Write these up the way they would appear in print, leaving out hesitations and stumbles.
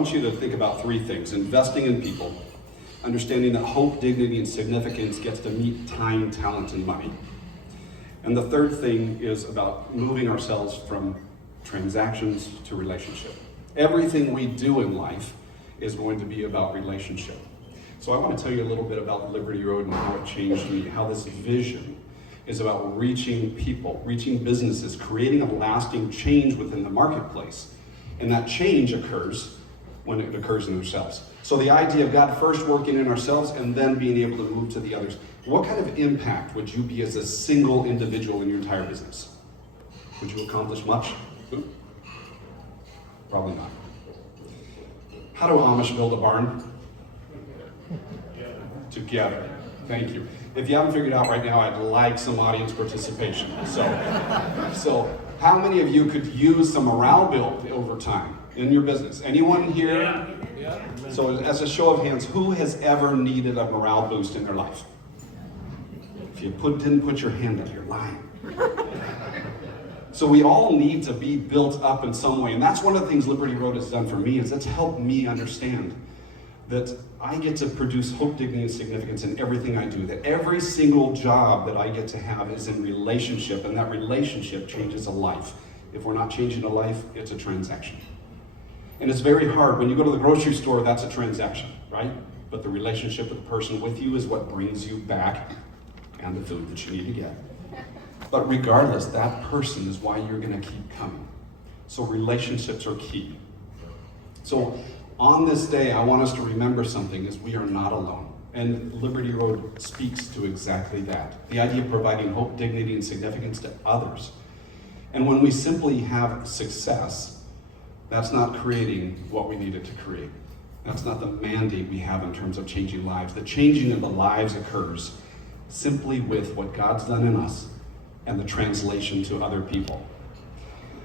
want you to think about three things: investing in people, understanding that hope, dignity, and significance gets to meet time, talent, and money. And the third thing is about moving ourselves from transactions to relationship. Everything we do in life is going to be about relationship. So I want to tell you a little bit about Liberty Road and how it changed me, how this vision is about reaching people, reaching businesses, creating a lasting change within the marketplace. And that change occurs when it occurs in ourselves. So the idea of God first working in ourselves and then being able to move to the others. What kind of impact would you be as a single individual in your entire business? Would you accomplish much? Probably not. How do Amish build a barn? Together. Thank you. If you haven't figured it out right now, I'd like some audience participation. So how many of you could use some morale build over time in your business? Anyone here? Yeah. So as a show of hands, who has ever needed a morale boost in their life? If you didn't put your hand up, you're lying. So we all need to be built up in some way. And that's one of the things Liberty Road has done for me, is it's helped me understand that I get to produce hope, dignity, and significance in everything I do. That every single job that I get to have is in relationship, and that relationship changes a life. If we're not changing a life, it's a transaction. And it's very hard. When you go to the grocery store, that's a transaction, right? But the relationship with the person with you is what brings you back and the food that you need to get. But regardless, that person is why you're going to keep coming. So relationships are key. So on this day, I want us to remember something, is we are not alone. And Liberty Road speaks to exactly that. The idea of providing hope, dignity, and significance to others. And when we simply have success, that's not creating what we needed to create. That's not the mandate we have in terms of changing lives. The changing of the lives occurs simply with what God's done in us and the translation to other people.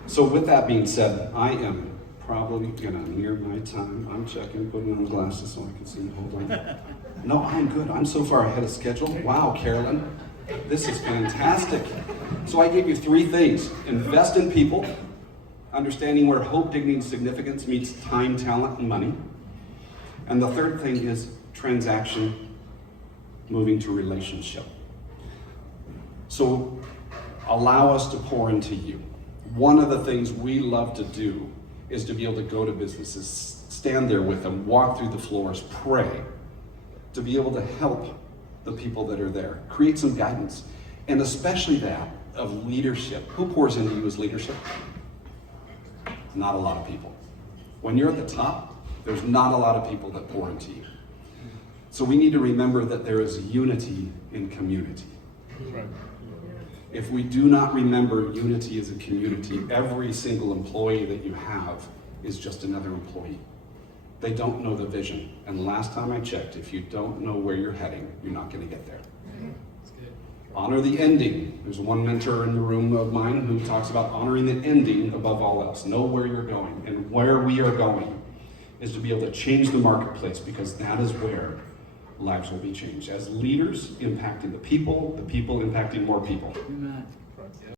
So with that being said, I am probably gonna near my time. I'm checking, putting on glasses so I can see. Hold on. No, I'm good. I'm so far ahead of schedule. Wow, Carolyn, this is fantastic. So I gave you three things: invest in people, understanding where hope, dignity, and significance meets time, talent, and money. And the third thing is transaction, moving to relationship. So allow us to pour into you. One of the things we love to do is to be able to go to businesses, stand there with them, walk through the floors, pray, to be able to help the people that are there, create some guidance, and especially that of leadership. Who pours into you as leadership? Not a lot of people. When you're at the top, there's not a lot of people that pour into you. So we need to remember that there is unity in community. Right. If we do not remember unity as a community, every single employee that you have is just another employee. They don't know the vision. And last time I checked, if you don't know where you're heading, you're not going to get there. That's good. Honor the ending. There's one mentor in the room of mine who talks about honoring the ending above all else. Know where you're going. And where we are going is to be able to change the marketplace, because that is where lives will be changed. As leaders impacting the people impacting more people. Amen.